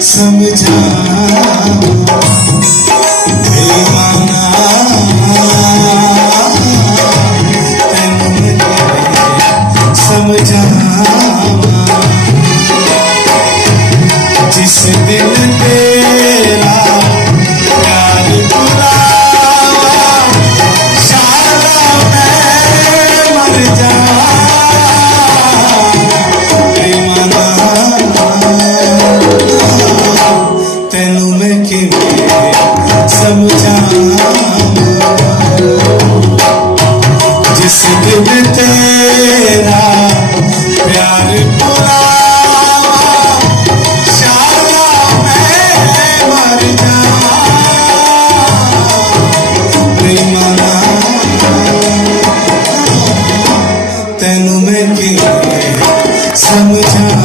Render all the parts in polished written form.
समझा दीवाना तेन समझा जिस दिन तेरा प्यार बुलावा शाला मैं मर तेनू मैं किवें समझां जिस दिन तेरा प्यार बुलावा शाला मैं मर बेईमाना तेनू मैं किवें समझां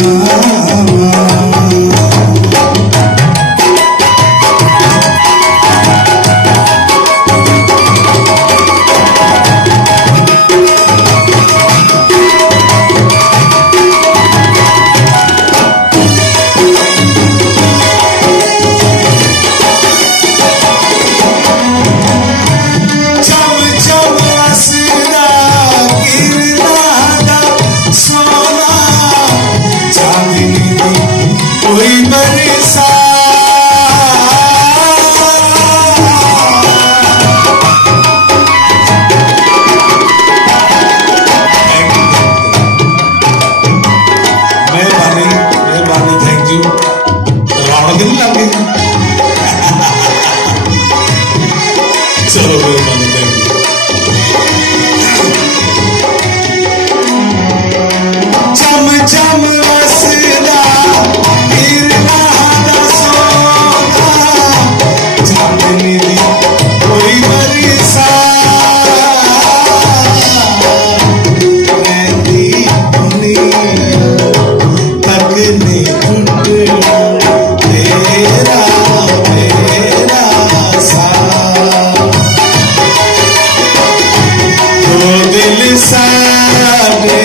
चलो मेहरबानी चम चम वसदा गिरना सोना चांदनी दी कोई बरसा रहती दुनिया तक नहीं टूटना तेरा मेरा दिल सारे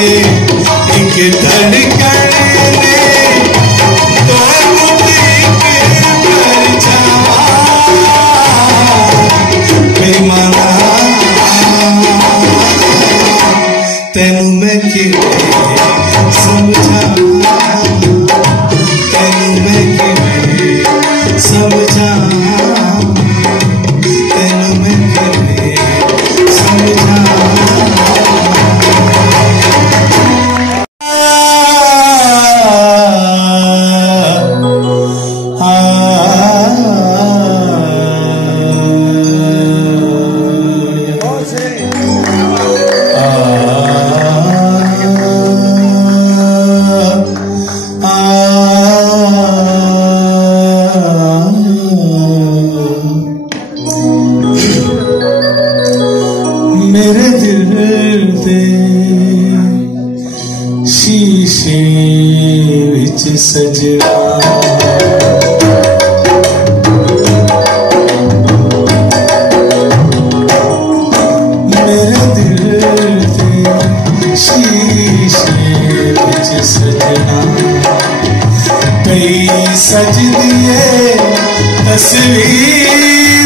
एक धड़कन ने तो कर जावा बेईमाना तेनू मैं किवें समझां तेनू मैं किवें समझां तेनू मैं किवें समझां मेरे दिल दे शीशे विच सजना मेरे दिल दे शीशे विच सजना कई सजदी है तस्वीर